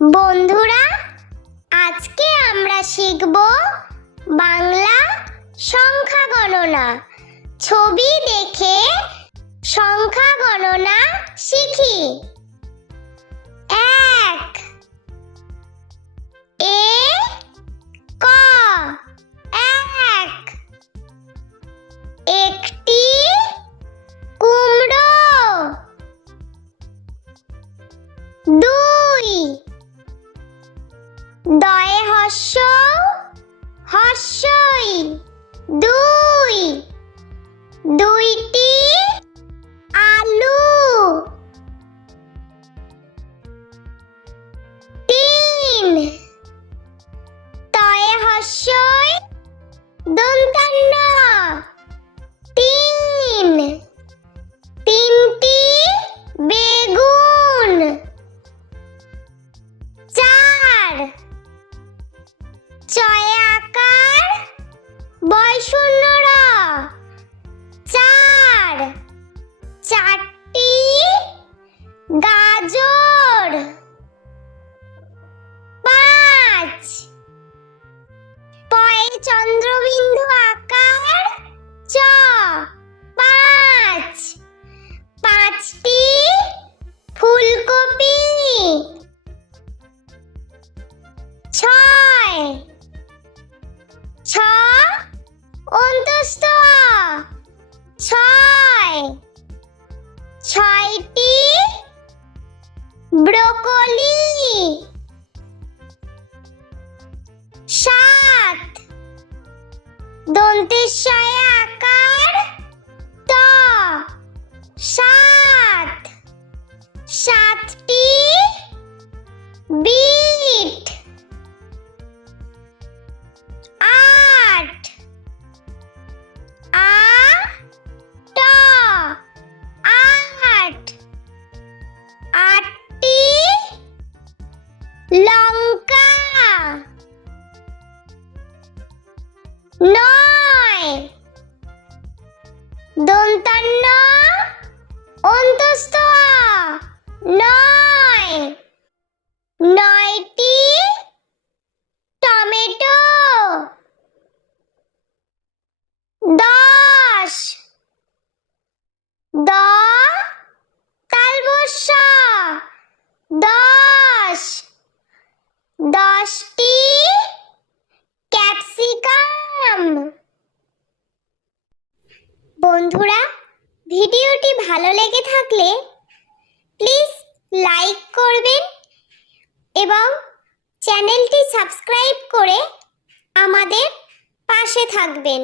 বন্ধুরা, আজকে আমরা শিখব বাংলা সংখ্যা গণনা। ছবি দেখে সংখ্যা গণনা শিখি। 1 এ ক 1 একটি কুমড়ো। 2 দয়ে হস্যই 2 দুইটি আলু। 3 তয়ে হস্যই দন্তান্ন 3 তিনটি বেগুন। 4 চয়ে আকার বয় শূন্য র 4 চারটি গাজর। 5 পয়ে চন্দ্রবিন্দু আকার চ 5 পাঁচটি ফুলকপি। 6 ছ অন্তস্থ ছয়টি ব্রোকলি। 7 দন্তেশ্বয় আকার ত 7টি বিট। 8 আটটি লঙ্কা। 9 দন্তান্ন অন্তস্থ 9টি টমেটো। 10 দ তালবস্যা 10টি ক্যাপসিকাম। বন্ধুরা, ভিডিওটি ভালো লেগে থাকলে প্লিজ লাইক করবেন এবং চ্যানেলটি সাবস্ক্রাইব করে আমাদের পাশে থাকবেন।